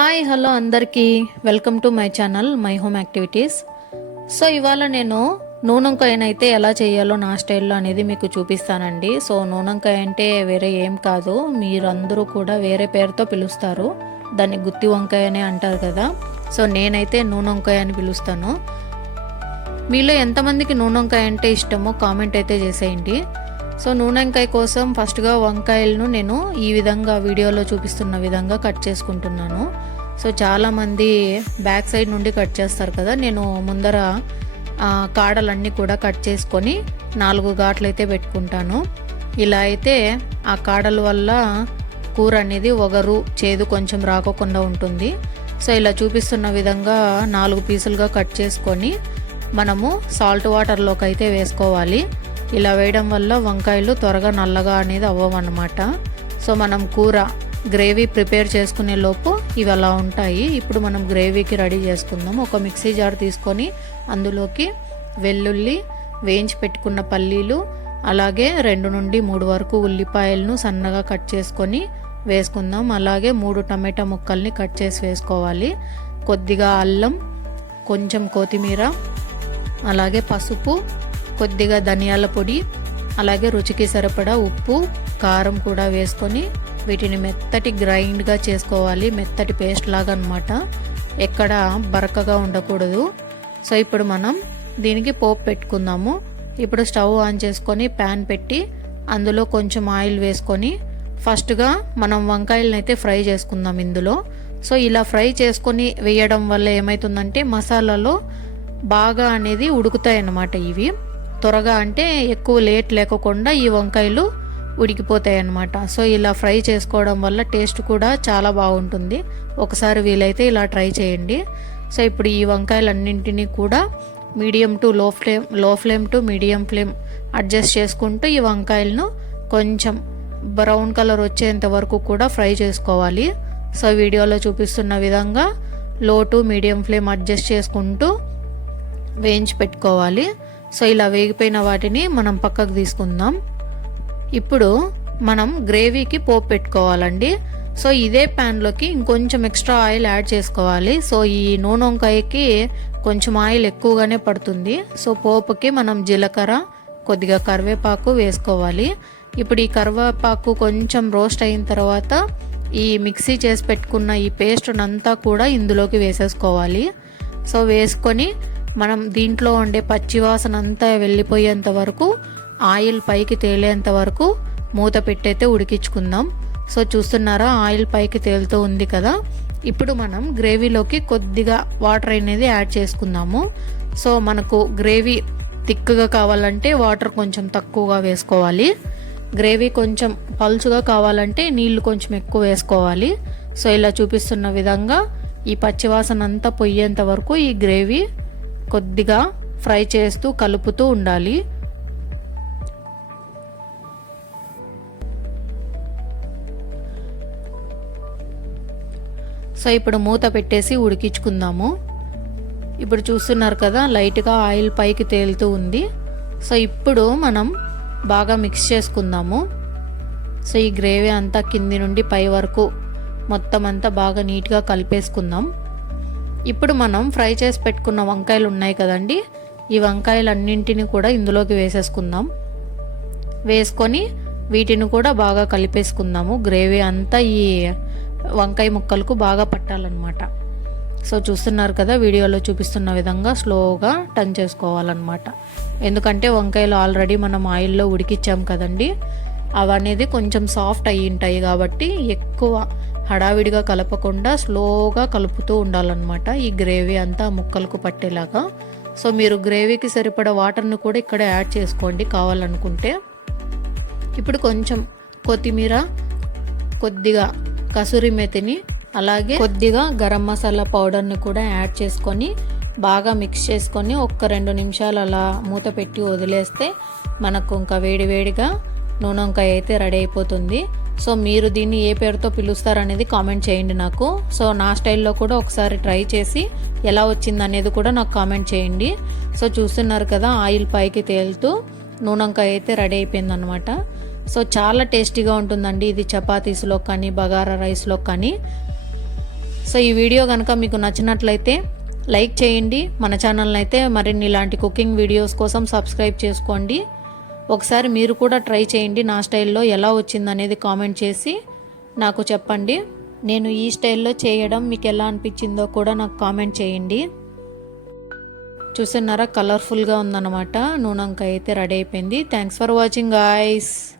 Hi hello అందరికీ welcome to my channel my home activities. So ఇవాళ నేను నూనెంకాయనైతే ఎలా చేయాలో నా స్టైల్లో అనేది మీకు చూపిస్తానండి. సో నూనెంకాయ అంటే వేరే ఏం కాదు, మీరందరూ కూడా వేరే పేరుతో పిలుస్తారు, దాన్ని గుత్తి వంకాయ అనే అంటారు కదా. సో నేనైతే నూనెంకాయ అని పిలుస్తాను. మీలో ఎంతమందికి నూనెంకాయ అంటే ఇష్టమో కామెంట్ అయితే చేసేయండి. సో నూనెంకాయ కోసం ఫస్ట్గా వంకాయలను నేను ఈ విధంగా వీడియోలో చూపిస్తున్న విధంగా కట్ చేసుకుంటున్నాను. సో చాలామంది బ్యాక్ సైడ్ నుండి కట్ చేస్తారు కదా, నేను ముందర కాడలన్నీ కూడా కట్ చేసుకొని 4 ఘాట్లు అయితే పెట్టుకుంటాను. ఇలా అయితే ఆ కాడల వల్ల కూర అనేది ఒగరు చేదు కొంచెం రాకోకుండా ఉంటుంది. సో ఇలా చూపిస్తున్న విధంగా 4 పీసులుగా కట్ చేసుకొని మనము సాల్ట్ వాటర్లోకి అయితే వేసుకోవాలి. ఇలా వేయడం వల్ల వంకాయలు త్వరగా నల్లగా అనేది అవ్వవన్నమాట. సో మనం కూర గ్రేవీ ప్రిపేర్ చేసుకునే లోపు ఇవి అలా ఉంటాయి. ఇప్పుడు మనం గ్రేవీకి రెడీ చేసుకుందాం. ఒక మిక్సీ జార్ తీసుకొని అందులోకి వెల్లుల్లి, వేయించి పెట్టుకున్న పల్లీలు, అలాగే 2 నుండి 3 వరకు ఉల్లిపాయలను సన్నగా కట్ చేసుకొని వేసుకుందాం. అలాగే 3 టమాటా ముక్కల్ని కట్ చేసి వేసుకోవాలి. కొద్దిగా అల్లం, కొంచెం కొత్తిమీర, అలాగే పసుపు, కొద్దిగా ధనియాల పొడి, అలాగే రుచికి సరిపడా ఉప్పు, కారం కూడా వేసుకొని వీటిని మెత్తటి గ్రైండ్గా చేసుకోవాలి. మెత్తటి పేస్ట్ లాగా అనమాట, ఎక్కడ బరకగా ఉండకూడదు. సో ఇప్పుడు మనం దీనికి పోపు పెట్టుకుందాము. ఇప్పుడు స్టవ్ ఆన్ చేసుకొని ప్యాన్ పెట్టి అందులో కొంచెం ఆయిల్ వేసుకొని ఫస్ట్గా మనం వంకాయలను అయితే ఫ్రై చేసుకుందాం ఇందులో. సో ఇలా ఫ్రై చేసుకొని వేయడం వల్ల ఏమవుతుందంటే మసాలాలో బాగా అనేది ఉడుకుతాయి అన్నమాట. ఇవి త్వరగా అంటే ఎక్కువ లేట్ లేకుండా ఈ వంకాయలు ఉడికిపోతాయి అన్నమాట. సో ఇలా ఫ్రై చేసుకోవడం వల్ల టేస్ట్ కూడా చాలా బాగుంటుంది. ఒకసారి వీలైతే ఇలా ట్రై చేయండి. సో ఇప్పుడు ఈ వంకాయలన్నింటినీ కూడా మీడియం టు లో flame to medium flame adjust చేసుకుంటూ ఈ వంకాయలను కొంచెం బ్రౌన్ కలర్ వచ్చేంత వరకు కూడా ఫ్రై చేసుకోవాలి. సో వీడియోలో చూపిస్తున్న విధంగా లో టు మీడియం ఫ్లేమ్ అడ్జస్ట్ చేసుకుంటూ వేయించి పెట్టుకోవాలి. సో ఇలా వేగిపోయిన వాటిని మనం పక్కకు తీసుకుందాం. ఇప్పుడు మనం గ్రేవీకి పోపు పెట్టుకోవాలండి. సో ఇదే ప్యాన్లోకి ఇంకొంచెం ఎక్స్ట్రా ఆయిల్ యాడ్ చేసుకోవాలి. సో ఈ నూనె వంకాయకి కొంచెం ఆయిల్ ఎక్కువగానే పడుతుంది. సో పోపుకి మనం జీలకర్ర, కొద్దిగా కరివేపాకు వేసుకోవాలి. ఇప్పుడు ఈ కరివేపాకు కొంచెం రోస్ట్ అయిన తర్వాత ఈ మిక్సీ చేసి పెట్టుకున్న ఈ పేస్ట్ అంతా కూడా ఇందులోకి వేసేసుకోవాలి. సో వేసుకొని మనం దీంట్లో ఉండే పచ్చివాసన అంతా వెళ్ళిపోయేంత వరకు, ఆయిల్ పైకి తేలేంత వరకు మూత పెట్టయితే ఉడికించుకుందాం. సో చూస్తున్నారా, ఆయిల్ పైకి తేలుతూ ఉంది కదా. ఇప్పుడు మనం గ్రేవీలోకి కొద్దిగా వాటర్ అనేది యాడ్ చేసుకుందాము. సో మనకు గ్రేవీ థిక్గా కావాలంటే వాటర్ కొంచెం తక్కువగా వేసుకోవాలి. గ్రేవీ కొంచెం పలుచుగా కావాలంటే నీళ్లు కొంచెం ఎక్కువ వేసుకోవాలి. సో ఇలా చూపిస్తున్న విధంగా ఈ పచ్చివాసన అంతా పోయేంత వరకు ఈ గ్రేవీ కొద్దిగా ఫ్రై చేస్తూ కలుపుతూ ఉండాలి. సో ఇప్పుడు మూత పెట్టేసి ఉడికించుకుందాము. ఇప్పుడు చూస్తున్నారు కదా, లైట్గా ఆయిల్ పైకి తేలుతూ ఉంది. సో ఇప్పుడు మనం బాగా మిక్స్ చేసుకుందాము. సో ఈ గ్రేవీ అంతా కింది నుండి పై వరకు మొత్తం అంతా బాగా నీట్గా కలిపేసుకుందాం. ఇప్పుడు మనం ఫ్రై చేసి పెట్టుకున్న వంకాయలు ఉన్నాయి కదండి, ఈ వంకాయలన్నింటినీ కూడా ఇందులోకి వేసేసుకుందాం. వేసుకొని వీటిని కూడా బాగా కలిపేసుకుందాము. గ్రేవీ అంతా ఈ వంకాయ ముక్కలకు బాగా పట్టాలన్నమాట. సో చూస్తున్నారు కదా, వీడియోలో చూపిస్తున్న విధంగా స్లోగా టర్న్ చేసుకోవాలన్నమాట. ఎందుకంటే వంకాయలు ఆల్రెడీ మనం ఆయిల్లో ఉడికిచ్చాం కదండి, అవనేది కొంచెం సాఫ్ట్ అయ్యి ఉంటాయి కాబట్టి ఎక్కువ హడావిడిగా కలపకుండా స్లోగా కలుపుతూ ఉండాలన్నమాట ఈ గ్రేవీ అంతా ముక్కలకు పట్టేలాగా. సో మీరు గ్రేవీకి సరిపడా వాటర్ని కూడా ఇక్కడ యాడ్ చేసుకోండి కావాలనుకుంటే. ఇప్పుడు కొంచెం కొత్తిమీర, కొద్దిగా కసూరి మేతిని, అలాగే కొద్దిగా గరం మసాలా పౌడర్ని కూడా యాడ్ చేసుకొని బాగా మిక్స్ చేసుకొని 1-2 నిమిషాలు అలా మూత పెట్టి వదిలేస్తే మనకు ఇంకా వేడివేడిగా నూనె వంకాయ అయితే రెడీ అయిపోతుంది. సో మీరు దీన్ని ఏ పేరుతో పిలుస్తారనేది కామెంట్ చేయండి నాకు. సో నా స్టైల్లో కూడా ఒకసారి ట్రై చేసి ఎలా వచ్చింది అనేది కూడా నాకు కామెంట్ చేయండి. సో చూస్తున్నారు కదా, ఆయిల్ పైకి తేలుతూ నూనె వంకాయ అయితే రెడీ అయిపోయింది అనమాట. సో చాలా టేస్టీగా ఉంటుందండి ఇది, చపాతీస్లో కానీ బగారా రైస్లో కానీ. సో ఈ వీడియో కనుక మీకు నచ్చినట్లయితే లైక్ చేయండి. మన ఛానల్ని అయితే మరిన్ని ఇలాంటి కుకింగ్ వీడియోస్ కోసం సబ్స్క్రైబ్ చేసుకోండి. ఒకసారి మీరు కూడా ట్రై చేయండి. నా స్టైల్లో ఎలా వచ్చిందనేది కామెంట్ చేసి నాకు చెప్పండి. నేను ఈ స్టైల్లో చేయడం మీకు ఎలా అనిపించిందో కూడా నాకు కామెంట్ చేయండి. చూస్తున్నారా, కలర్ఫుల్గా ఉందన్నమాట. నూనె వంకాయ అయితే రెడీ అయిపోయింది. Thanks for watching guys.